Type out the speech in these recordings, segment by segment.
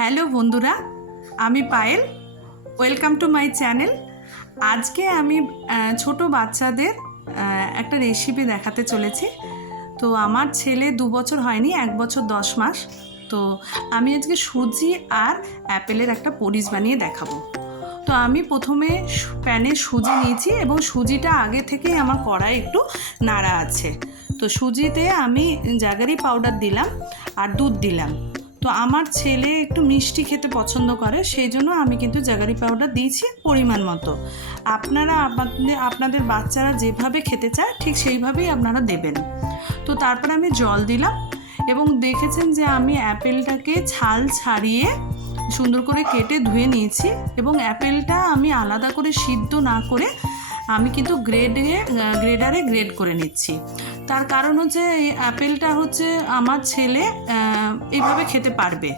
Hello বন্ধুরা, আমি Payel. Welcome to my channel. আজকে আমি ছোট বাচ্চাদের একটা রেসিপি দেখাতে চলেছি। তো আমার ছেলে 2 বছর হয়নি, 1 বছর 10 মাস। তো আমি আজকে সুজি আর অ্যাপেলের একটা পরিস বানিয়ে দেখাবো। তো আমি প্রথমে প্যানে সুজি নিয়েছি এবং সুজিটা আগে থেকেই আমার কড়াই একটু নাড়া আছে। তো সুজিতে আমি জাগারি পাউডার দিলাম আর দুধ দিলাম। তো আমার ছেলে একটু মিষ্টি খেতে পছন্দ করে, সেই জন্য আমি কিন্তু জাগারি পাউডার দিয়েছি পরিমাণ মতো। আপনারা আপনাদের বাচ্চারা যেভাবে খেতে চায় ঠিক সেইভাবেই আপনারা দেবেন। তো তারপর আমি জল দিলাম এবং দেখেছেন যে আমি অ্যাপেলটাকে ছাল ছাড়িয়ে সুন্দর করে কেটে ধুয়ে নিয়েছি এবং অ্যাপেলটা আমি আলাদা করে সিদ্ধ না করে আমি কিন্তু গ্রেডারে গ্রেড করে নিচ্ছি। তার কারণ হচ্ছে এই অ্যাপেলটা হচ্ছে আমার ছেলে এইভাবে খেতে পারবে।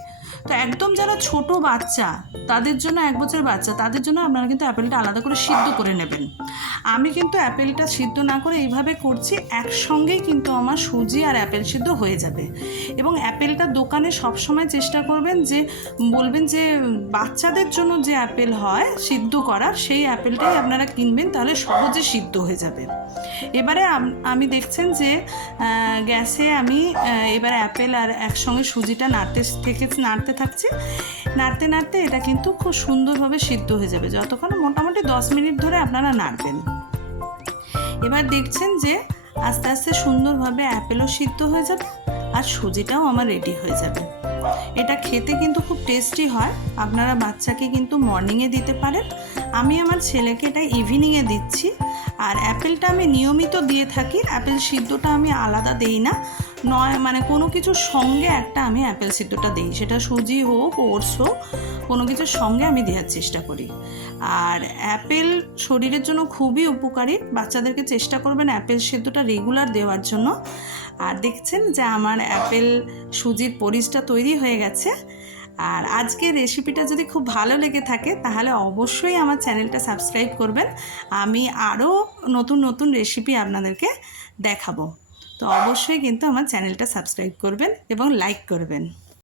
তো একদম যারা ছোট বাচ্চা, তাদের জন্য 1 বছরের বাচ্চা, তাদের জন্য আপনারা কিন্তু অ্যাপেলটা আলাদা করে সিদ্ধ করে নেবেন। আমি কিন্তু অ্যাপেলটা সিদ্ধ না করে এইভাবে করছি, একসঙ্গেই কিন্তু আমার সুজি আর অ্যাপেল সিদ্ধ হয়ে যাবে। এবং অ্যাপেলটা দোকানে সবসময় চেষ্টা করবেন যে বলবেন যে বাচ্চাদের জন্য যে অ্যাপেল হয় সিদ্ধ করার, সেই অ্যাপেলটাই আপনারা কিনবেন, তাহলে সহজে সিদ্ধ হয়ে যাবে। এবারে আমি দেখছেন যে গ্যাসে আমি এবারে অ্যাপেল আর একসঙ্গে সুজিটা নাড়তে থাকছি। নাড়তে নাড়তে এটা কিন্তু খুব সুন্দরভাবে সিদ্ধ হয়ে যাবে, যতক্ষণ মোটামুটি 10 মিনিট ধরে আপনারা নাড়বেন। এবার দেখছেন যে আস্তে আস্তে সুন্দরভাবে অ্যাপেলও সিদ্ধ হয়ে যাবে আর সুজিটাও আমার রেডি হয়ে যাবে। এটা খেতে কিন্তু খুব টেস্টি হয়। আপনারা বাচ্চাকে কিন্তু মর্নিংয়ে দিতে পারেন। আমি আমার ছেলেকে এটা ইভিনিংয়ে দিচ্ছি। আর অ্যাপেলটা আমি নিয়মিত দিয়ে থাকি, অ্যাপেল সিদ্ধটা আমি আলাদা দেই না, নয় মানে কোনো কিছুর সঙ্গে একটা আমি অ্যাপেল সিদ্ধটা দিই, সেটা সুজি হোক ওটস হোক, কোনো কিছুর সঙ্গে আমি দেওয়ার চেষ্টা করি। আর অ্যাপেল শরীরের জন্য খুবই উপকারী, বাচ্চাদেরকে চেষ্টা করবেন অ্যাপেল সিদ্ধটা রেগুলার দেওয়ার জন্য। আর দেখছেন যে আমার অ্যাপেল সুজির পরিসটা তৈরি হয়ে গেছে। আর আজকের রেসিপিটা যদি খুব ভালো লেগে থাকে তাহলে অবশ্যই আমার চ্যানেলটা সাবস্ক্রাইব করবেন। আমি আরও নতুন নতুন রেসিপি আপনাদেরকে দেখাবো। তো অবশ্যই কিন্তু আমার চ্যানেলটা সাবস্ক্রাইব করবেন এবং লাইক করবেন।